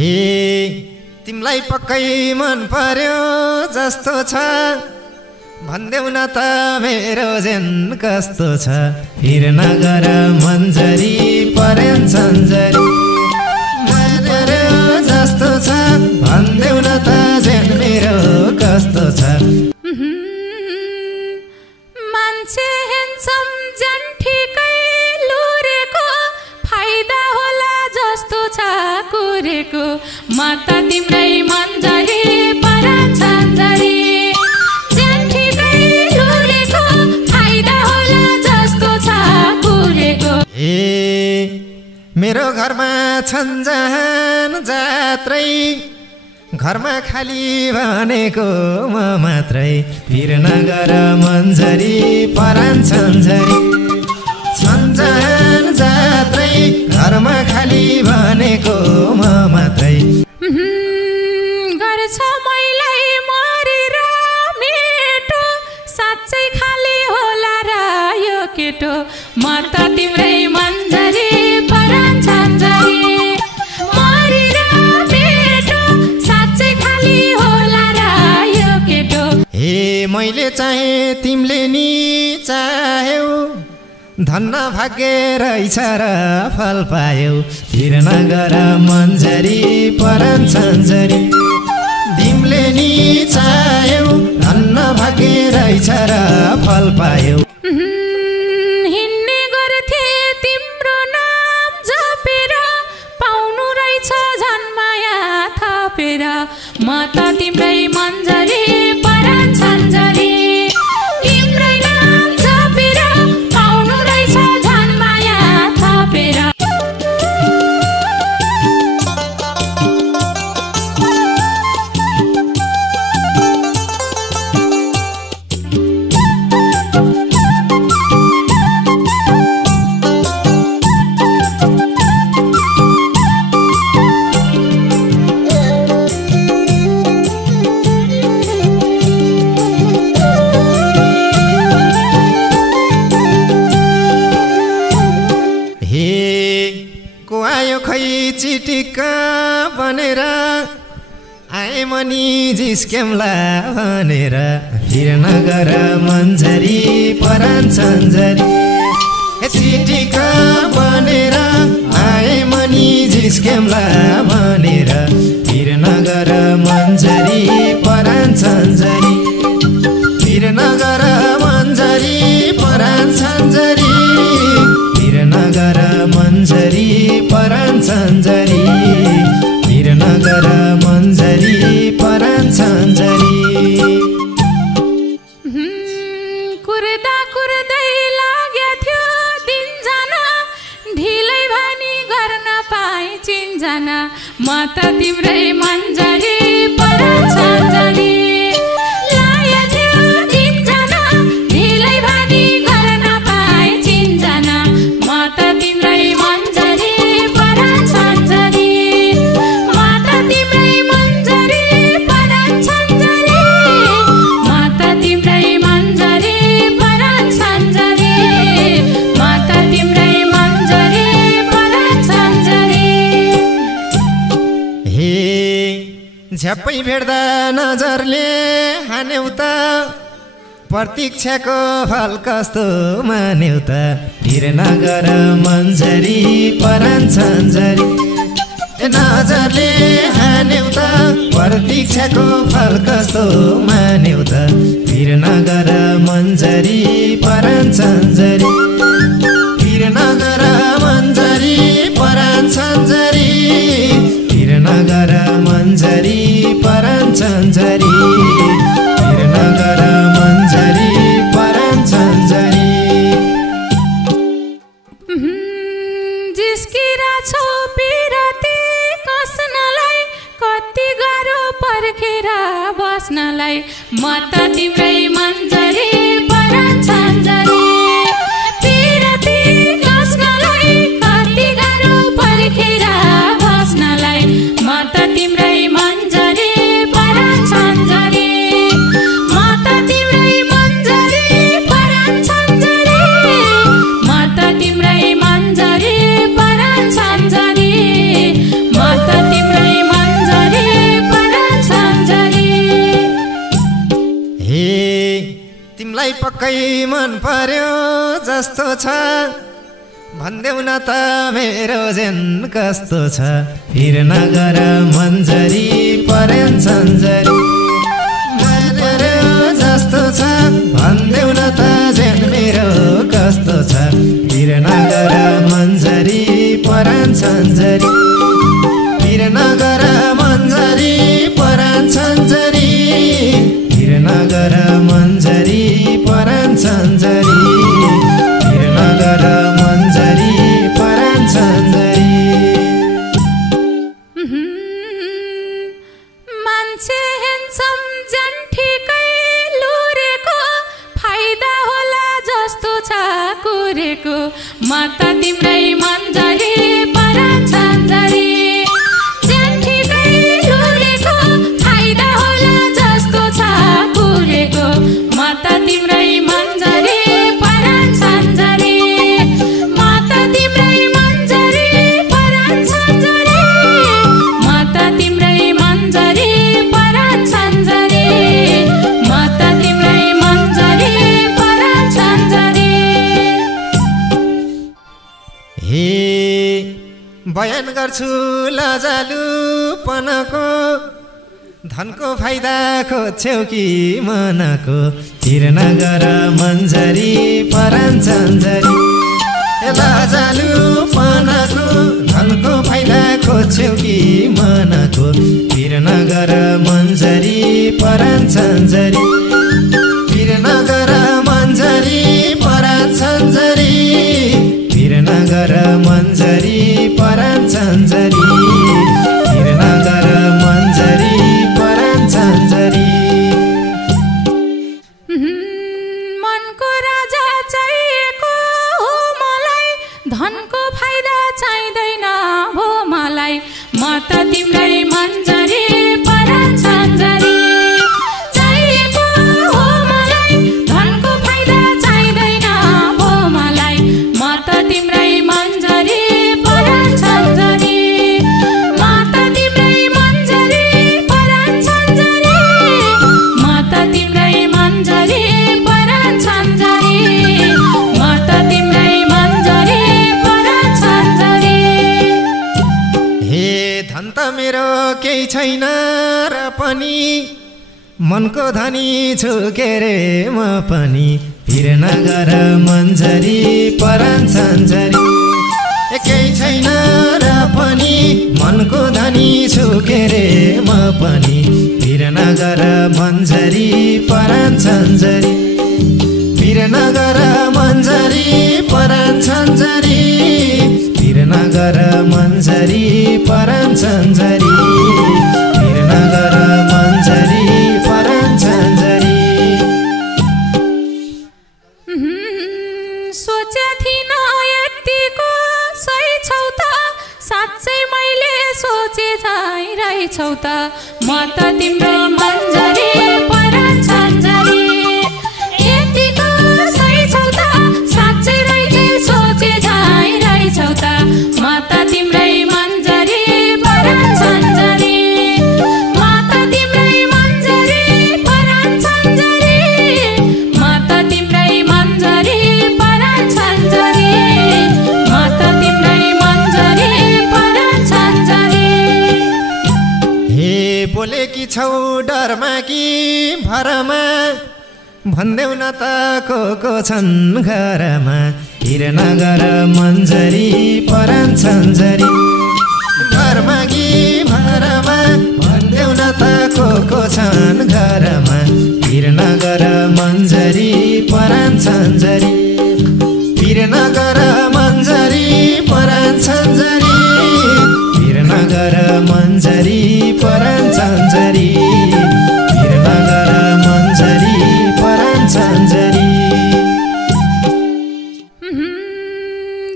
हे तिमलाई पक्कै मन पर्यो जस्तो छ भन्देऊ न त मेरो जेन कस्तो छ फिर नगर मन्जरी परेन सन्जरी पर्यो जस्तो छ भन्देऊ न त जेन मेरो कस्तो छ मान्छे हेन्सम जन ठिकै लुरेको फाइदा होला जस्तो छ कुरेको म त तिम्रै मन्जरी परान सन्जरी जन ठिकै लुरेको फाइदा होला जस्तो छ कुरेको ए मेरो घरमा छन् जहान जात्रै घरमा खाली भनेको म मात्रै फिर नगर मन्जरी परान सन्जरी छन् जहान जात्रै घरमा खाली भनेको म मात्रै गर्छ मैलाई मरेर मेटो साँच्चै खाली होला र यो केटो म त तिम्रै मन्जरी परान सन्जरी मरेर मेटो साँच्चै खाली होला र यो केटो हे मैले चाहे तिमीले नि चाह्यौ धन्न भाग्य रहेछ र फल पायौ फिर नगर मन्जरी परान सन्जरी तिमीले नि चाह्यौ धन्न भाग्य रहेछ र फल पायौ हिँड्ने गर्थे तिम्रो नाम जपेर पाउनु रहेछ झन् माया थपेर म त तिम्रै मन्जरी परान सन्जरी तिम्रै नाम जपेर पाउनु रहेछ झन् माया थपेर चिटिक्का बनेर आए मनी जिस्केमला भनेर फिर नगर मन्जरी परान सन्जरी चिटिक्का बनेर आए मनी जिस्केमला भनेर फिर नगर मन्जरी परान सन्जरी फिर नगर मन्जरी परान सन्जरी फिर नगर मन्जरी परान सन्जरी फिर नगर मन्जरी परान सन्जरी कुर्दा कुर्दै लाग्यो थियो दिन जान ढिलै भनी गर्न पाए चिन्जान म त तिम्रै मन्जरी परान सन्जरी लाग्यो थियो दिन जान ढिलै भनी गर्न पाए चिन्जान म त तिम्रै मन्जरी परान सन्जरी म त तिम्रै मन्जरी परान सन्जरी म त तिम्रै मन्जरी परान सन्जरी म त तिम्रै मन्जरी परान सन्जरी हे झ्याप्पै भेट्दा नजरले हान्यौ त प्रतीक्षाको फल कस्तो मान्यौ त फिर नगर मन्जरी परान सन्जरी नजरले हान्यौ त प्रतीक्षाको फल कस्तो मान्यौ त फिर नगर मन्जरी परान सन्जरी फिर नगर मन्जरी परान सन्जरी फिर नगर मन्जरी परान सन्जरी फिर नगर मन्जरी परान सन्जरी जिस्किरा छौ पिरती कस्नलाई कति गाह्रो पर्खेर बस्नलाई म त तिम्रै मन्जरी परान सन्जरी पिरती कस्नलाई कति गाह्रो पर्खेर बस्नलाई म त तिम्रै मन्जरी परान सन्जरी म त तिम्रै मन्जरी परान सन्जरी म त तिम्रै मन्जरी परान सन्जरी म त तिम्रै पक्कै मन पर्यो जस्तो छ भन्देऊ न त मेरो जेन कस्तो छ फिर नगर मन्जरी परेन सन्जरी जस्तो छ भन्देऊ न त जेन मेरो कस्तो छ फिर नगर मन्जरी परेन सन्जरी फिर नगर मन्जरी परेन सन्जरी फिर नगर मन्जरी परेन सन्जरी फिर नगर मन्जरी परेन सन्जरी मान्छे हेन्सम जन ठिकै लुरेको फाइदा होला जस्तो छ कुरेको म त तिम्रै मन्जरी परेन सन्जरी जन ठिकै लुरेको फाइदा होला जस्तो छ कुरेको म त तिम्रै मन्जरी परेन सन्जरी म त तिम्रै मन्जरी परेन सन्जरी म त तिम्रै मन्जरी परेन सन्जरी म त तिम्रै मन्जरी परेन सन्जरी हे बयान गर्छु लजालुपनको धनको फाइदा खोज्छौ कि मनको फिर नगर मन्जरी परेन सन्जरी लजालुपनको धनको फाइदा खोज्छौ कि मनको फिर नगर मन्जरी परेन सन्जरी फिर नगर मन्जरी परेन सन्जरी फिर नगर मन्जरी परेन सन्जरी फिर नगर मन्जरी परेन सन्जरी मनको राजा चाहिएको हो मलाई धनको फाइदा चाहिँदैन भो मलाई म त तिम्रै मन्जरी परेन सन्जरी चाहिएको हो मलाई धनको फाइदा चाहिँदैन भो मलाई म त तिम्रै मन्जरी परेन सन्जरी म त तिम्रै मन्जरी परेन सन्जरी म त तिम्रै मन्जरी परेन सन्जरी म त तिम्रै मन्जरी परेन सन्जरी हे धन त मेरो केही छैन र पनि मनको धनी छु के रे म पनि फिर नगर मन्जरी परेन सन्जरी केही छैन र पनि मनको धनी छु के रे म पनि फिर नगर मन्जरी परेन सन्जरी फिर नगर मन्जरी परेन सन्जरी फिर नगर मन्जरी परेन सन्जरी फिर नगर मन्जरी परेन सन्जरी सोचे थिइन यतिको सही छौ त साँच्चै मैले सोचे झै रहेछौ त म त तिम्रो मन्जरी परेन सन्जरी यतिको सही छौ त साँच्चै रहेछौ सोचे झै रहेछौ त म त तिम्रै मन्जरी परेन सन्जरी म त तिम्रै मन्जरी परेन सन्जरी म त तिम्रै मन्जरी परेन सन्जरी म त तिम्रै मन्जरी परेन सन्जरी हे बोलेकी छौ डरमा कि भरमा भन्देऊ न त को छन् घरमा फिर नगर मन्जरी परेन सन्जरी घरमा कि भरमा भन्देऊ न त को छन् घरमा फिर नगर मन्जरी परेन सन्जरी फिर नगर मन्जरी परेन सन्जरी फिर नगर मन्जरी परेन सन्जरी फिर नगर मन्जरी परेन सन्जरी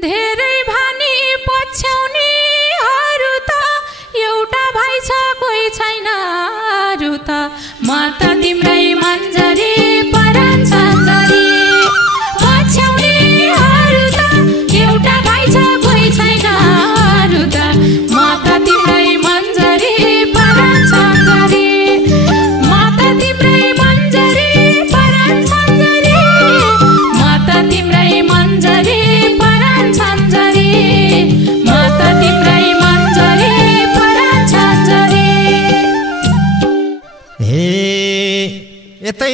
धेरै भानी पछ्याउनेहरू त एउटा भाइ छ कोही छैन अरू त म त तिम्रै मन्जरी परेन सन्जरी पछ्याउनेहरू त एउटा भाइ छ कोही छैन अरू त म त तिम्रै मन्जरी परेन सन्जरी म त तिम्रै मन्जरी परेन सन्जरी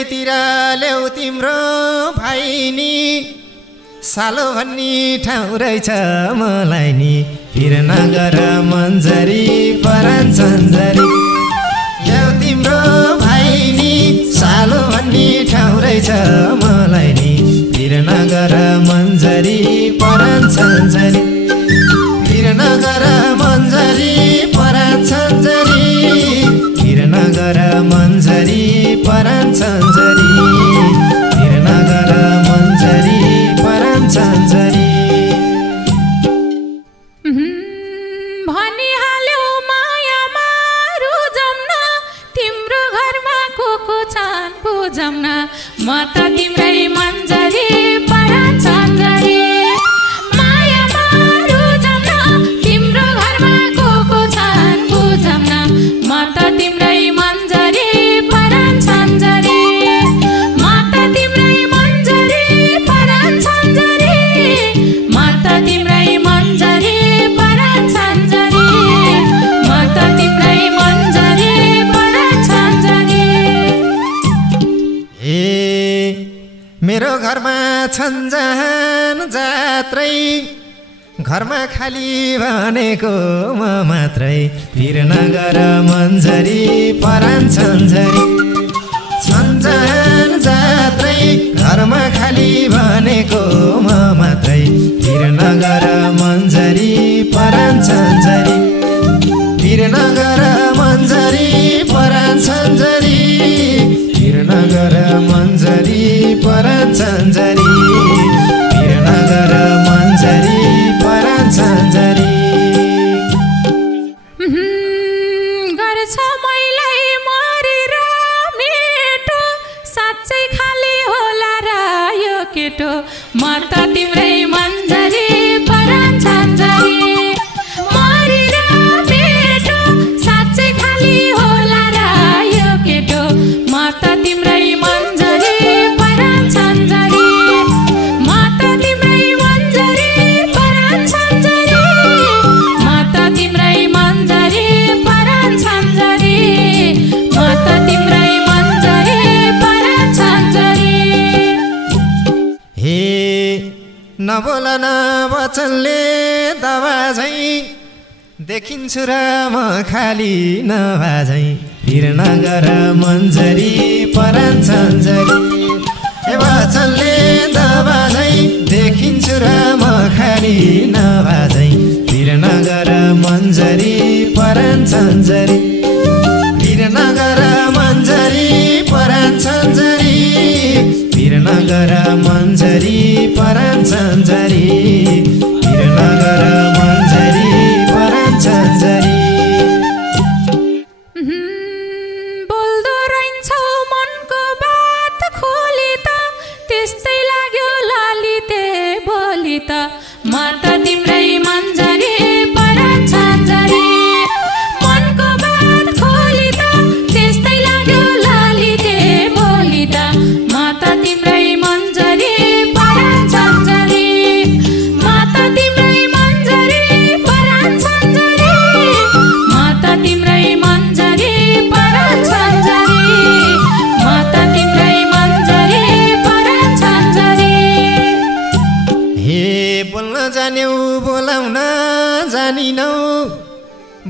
कतैतिर ल्याउ तिम्रो भाइ नि सालो भन्ने ठाउँ रहेछ मलाई नि फिर नगर मन्जरी परान सन्जरी ल्याउ तिम्रो भाइ नि सालो भन्ने ठाउँ रहेछ मलाई नि फिर नगर मन्जरी परान सन्जरी फिर नगर मन्जरी परान सन्जरी फिर नगर मन्जरी परान सन्जरी फिर नगर मन्जरी परान सन्जरी भनिहाल्यौ मायामा रुजम्न तिम्रो घरमा को छन् बुझम्न म त तिम्रै मन्जरी परान सन्जरी मायामा रुजम्न तिम्रो घरमा को छन् बुझम्न म त तिम्रै मन्जरी परान सन्जरी म त तिम्रै मन्जरी परान सन्जरी म त तिम्रै मन्जरी परान सन्जरी म त तिम्रै मन्जरी परान सन्जरी मेरो घरमा छन् जहान जात्रै घरमा खाली भनेको म मात्रै फिर नगर मन्जरी परान सन्जरी छन् जहान जात्रै घरमा खाली भनेको म मात्रै फिर नगर मन्जरी परान सन्जरी फिर नगर मन्जरी परान सन्जरी फिर नगर मन्जरी परान सन्जरी फिर नगर मन्जरी परान सन्जरी गर्छ मैलाई मरेर मेटो साँच्चै खाली होला र यो केटो म त तिम्रै मन्जरी परान सन्जरी मरेर मेटो साँच्चै खाली होला र यो केटो म त तिम्रै मन्जरी परान सन्जरी म त तिम्रै मन्जरी परान सन्जरी म त तिम्रै मन्जरी परान सन्जरी म त तिम्रै मन्जरी परान सन्जरी हे नबोल न वचनले दबा झैँ देखिन्छु र म खाली नभा झैँ फिर नगर मन्जरी परान सन्जरी हे वचनले दबा झैँ देखिन्छु र म खाली नभा झैँ फिर नगर मन्जरी परान सन्जरी फिर नगर मन्जरी परान सन्जरी फिर नगर मन्जरी परान सन्जरी फिर नगर मन्जरी परान सन्जरी बोल्दो रहन्छौ मनको बात खोली त त्यस्तै लाग्यो ललिते बोली त म त तिम्रै मन्जरी परान सन्जरी मनको बात खोली त त्यस्तै लाग्यो ललिते बोली त म त तिम्रै मन्जरी परान सन्जरी म त तिम्रै मन्जरी परान सन्जरी म त तिम्रै मन्जरी परान सन्जरी म त तिम्रै मन्जरी परान सन्जरी हे बोल्न जान्यौ बोलाउन जानिनौ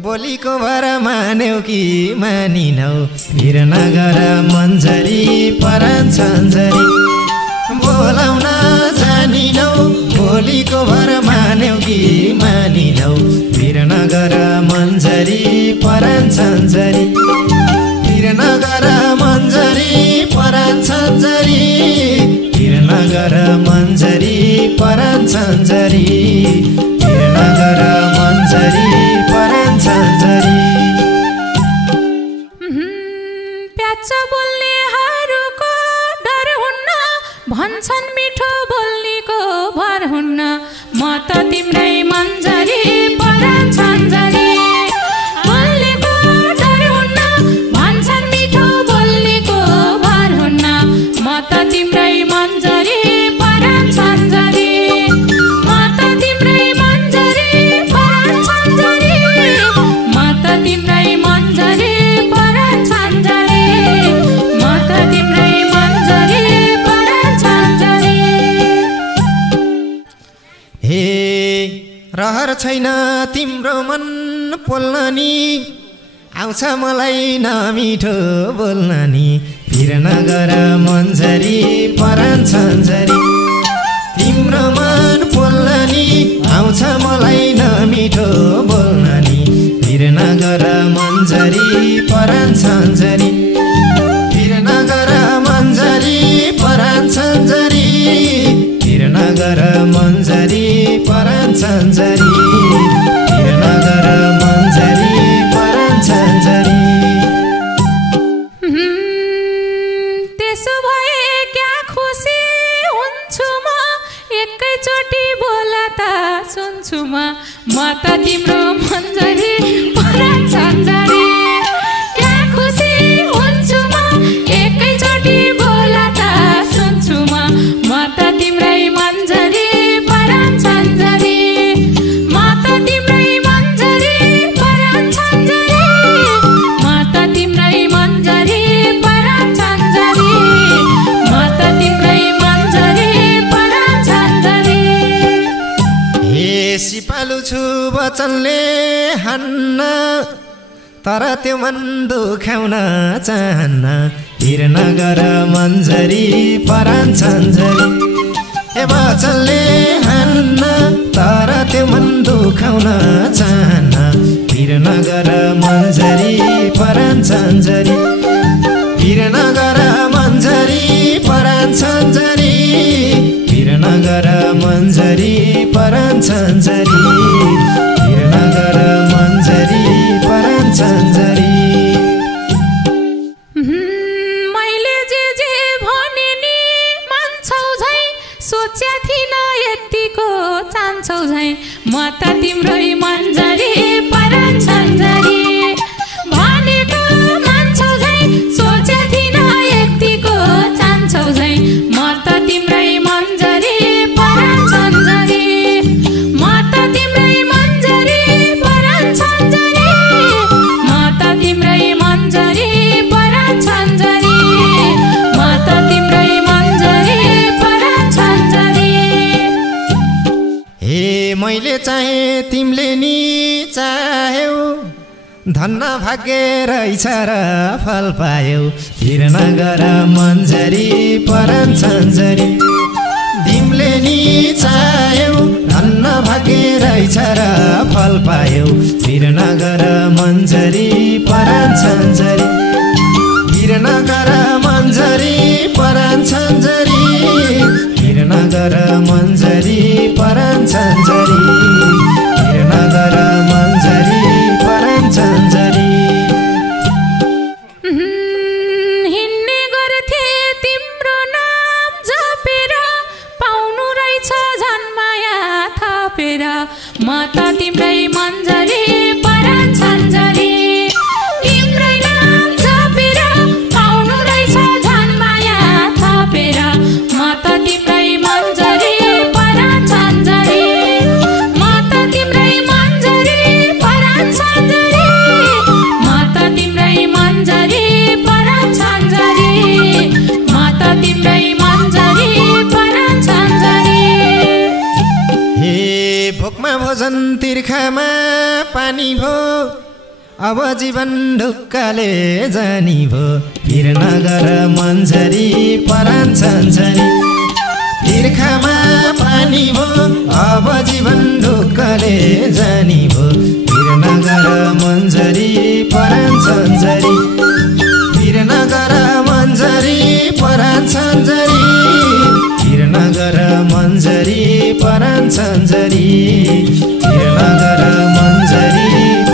बोलीको भर मान्यौ कि मानिनौ फिर नगर मन्जरी परान सन्जरी बोलाउन जानिनौ बोलीको भर मान्यौ कि मानिनौ फिर नगर मन्जरी परान सन्जरी फिर नगर मन्जरी परान सन्जरी फिर नगर मन्जरी परान सन्जरी फिर नगर मन्जरी परान सन्जरी प्याच बोल्नेहरूको डर हुन्न भन्छन् मिठो बोल्नेको भर हुन्न म त तिम्रै मन्जरी परान सन्जरी बोल्नेको डर हुन्न भन्छन् मिठो बोल्नेको पोल्न नि आउँछ मलाई नमिठो बोल्न नि फिर नगर मन्जरी परान छन्जरी तिम्रो मन पोल्न नि आउँछ मलाई नमिठो बोल्न नि फिर नगर मन्जरी परान छन्जरी फिर नगर मन्जरी परान छन्जरी फिर नगर मन्जरी परान छन्जरी फिर नगर मन्जरी परान छन्जरी त्यसो भए क्या खुसी हुन्छु म एकैचोटि बोलता सुन्छु म त तिम्रो मन्जरी परान छन्जरी क्या खुसी हुन्छु म एकैचोटि बोलता सुन्छु म त तिम्रै मन्जरी परान छन्जरी म त तिम्रै मन्जरी परान छन्जरी म त तिम्रै मन्जरी परान छन्जरी म त तिम्रै मन्जरी परान छन्जरी हे सिपालु छु वचनले हान्न तर त्यो मन दुखाउन चाहन्न फिर नगर मन्जरी परान छन्जरी ए वचनले हान्न तर त्यो मन दुखाउन चाहन्न फिर नगर मन्जरी परान छन्जरी फिर नगर मन्जरी परान छन्जरी फिर नगर मन्जरी परान छन्जरी फिर नगर मन्जरी परान छन्जरी मैले जे भने नि मान्छौ झै सोच्या थिइन यतिको चाहन्छौ झै म त तिम्रै मन्जरी परान छन्जरी भनेको मान्छौ झै सोच्या थिइन यतिको चाहन्छौ झै म त तिम्रै मन्जरी परान छन्जरी म त तिम्रै मन्जरी परान छन्जरी म त तिम्रै मन्जरी परान छन्जरी म त तिम्रै मन्जरी परान छन्जरी हे मैले चाहे तिमीले नि चाह्यौ धन्न भाग्य रहेछ र फल पायौ फिर नगर मन्जरी परान छन्जरी तिमीले नि चाह्यौ धन्न भाग्य रहेछ र फल पायौ फिर नगर मन्जरी परान छन्जरी फिर नगर मन्जरी परान छन्जरी फिर नगर मन्जरी परान छन्जरी फिर नगर मन्जरी परान छन्जरी हिँड्ने गर्थे तिम्रो नाम जपेर पाउनु रहेछ झन्माया थपेर म त तिम्रै मन्जरी परान छन्जरी तिम्रै नाम जपेर पाउनु रहेछ झन्माया थपेर म त तिम्रै मन्जरी परान छन्जरी म त तिम्रै मन्जरी परान छन्जरी म त तिम्रै मन्जरी परान छन्जरी म त तिम्रै मन्जरी परान छन्जरी हे भोकमा भोजन तिर्खामा पानी भो अब जीवन ढुक्काले जानी भो फिर नगर मन्जरी परान छन्जरी तिर्खामा पानी भो अब जीवन ढुक्काले जानी भो फिर नगर मन्जरी परान छन्जरी फिर नगर मन्जरी परान छन्जरी फिर नगर मन्जरी परान छन्जरी फिर नगर मन्जरी